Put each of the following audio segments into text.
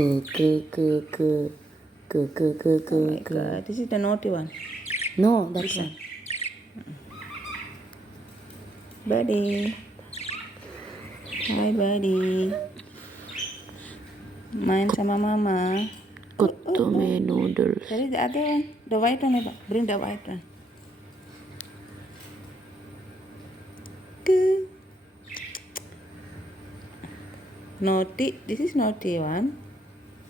God, this is the naughty one. No, that one. Buddy. Hi, buddy. Main sama mama. Kotomi noodles. There is the other one. The white one. Eba. Bring the white one. Good. Naughty. This is naughty one.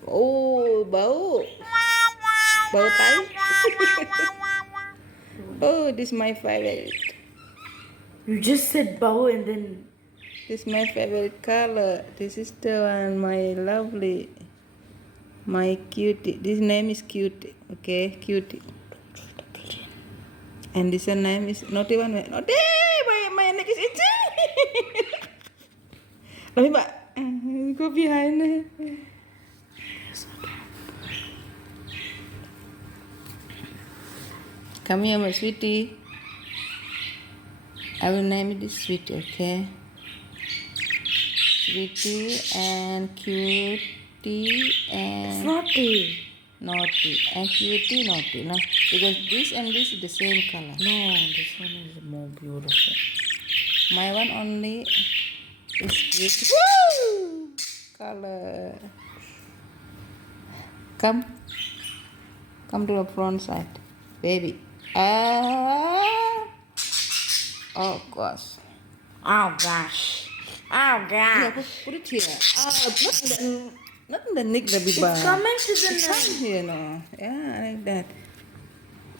Oh, bau. Bau tai. Oh, this is my favorite. You just said bow and then... This is my favorite color. This is the one, my lovely, my cutie. This name is Cutie, okay, Cutie. And this one name is naughty one. Naughty, my neck is itchy. Let me back. Go behind. Come here, my sweetie. I will name it this Sweetie, okay? Sweetie and Cutie and Naughty. Naughty and Cutie naughty. No, because this and this is the same color. No, this one is more beautiful. My one only is Cutie. Woo! Color. Come to the front side, baby. Oh gosh. Oh gosh. Oh Yeah, gosh. put it here. Not in the neck, the big bar. It's coming to the It's neck. come here, no. Yeah, like that.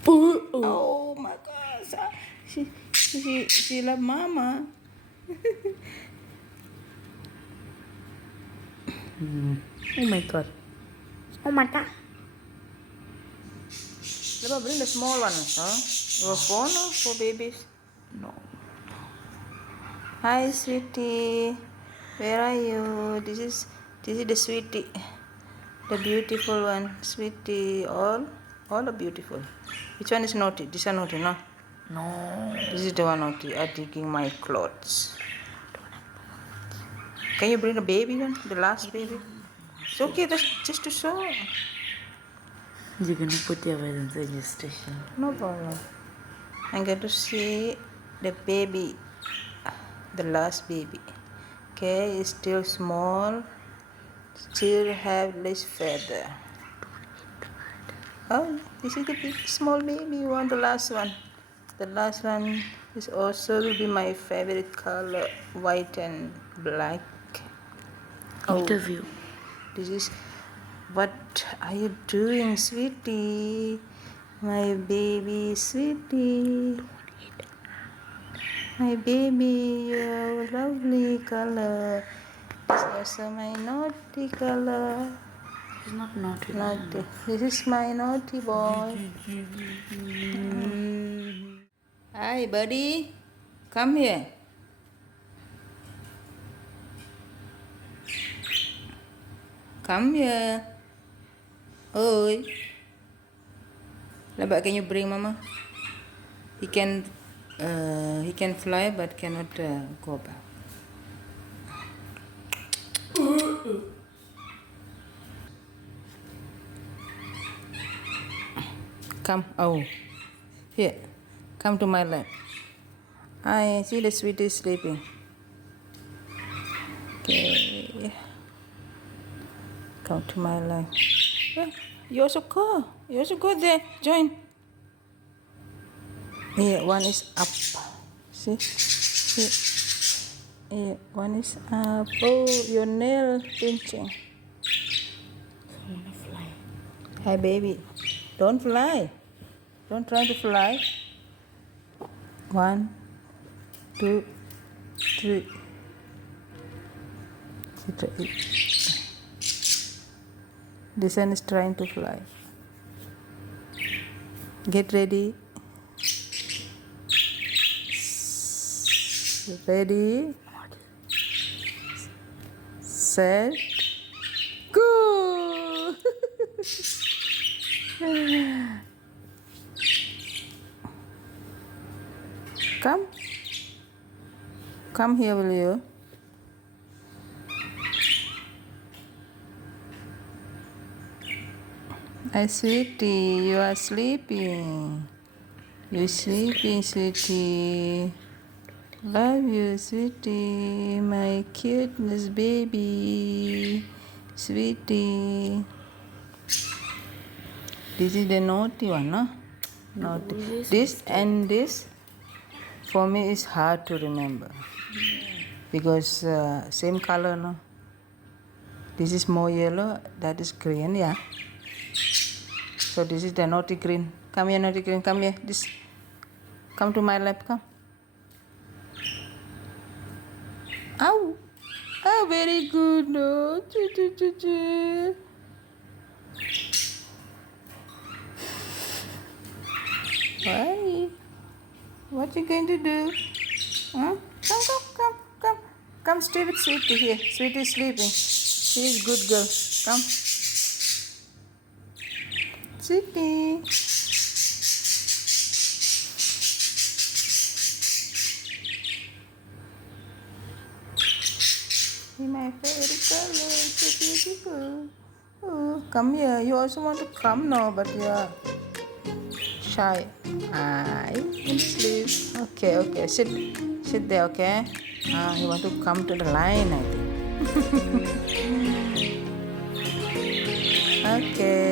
Ooh. Oh my gosh. She love mama. Oh my god. Oh my god. Let me bring the small one, huh? Your phone for babies? No. Hi, sweetie. Where are you? This is the sweetie, the beautiful one, sweetie. All are beautiful. Which one is naughty? This one naughty, no? No. This is the one naughty. I'm taking my clothes. Can you bring the baby one? The last baby? It's okay. That's just to show. You're gonna put your weapons in your station. No problem. I'm going to see the baby, the last baby. Okay, it's still small, still have less feather. Oh, this is the big, small baby one, the last one. The last one is also will be my favorite color, white and black. Interview. This is what are you doing, sweetie? My baby, sweetie. My baby, your lovely color. This is also my naughty color. He's not naughty. Naughty. This is my naughty boy. Hi, buddy. Come here. Come here. Oi. Labak, can you bring mama? He can fly but cannot go back. Come, oh, here, come to my lap. I see the sweetie sleeping. Okay, come to my lap. Yeah, you also go there, join. Here, one is up. See? Here, one is up. Oh, your nail pinching. I wanna fly. Hi, baby. Don't fly. Don't try to fly. 1, 2, 3. This one is trying to fly. Get ready. Ready, set, go. Come here, will you? Hi, sweetie, you are sleeping. You're sleeping, sweetie. Love you, sweetie. My cuteness baby. Sweetie. This is the naughty one, no? Naughty. This and this for me is hard to remember because same color, no? This is more yellow, that is green, yeah. So this is the naughty green. Come here, naughty green. Come here. This. Come to my lap. Come. Ow. Oh, very good. No. Why? What you going to do? Huh? Come. Come, stay with Sweetie here. Sweetie is sleeping. She is good girl. Come. Sweetie. My favorite color, so beautiful. Oh, come here. You also want to come now, but you are shy. Hi, sleep. Okay. Sit there, okay? You want to come to the line, I think. Okay.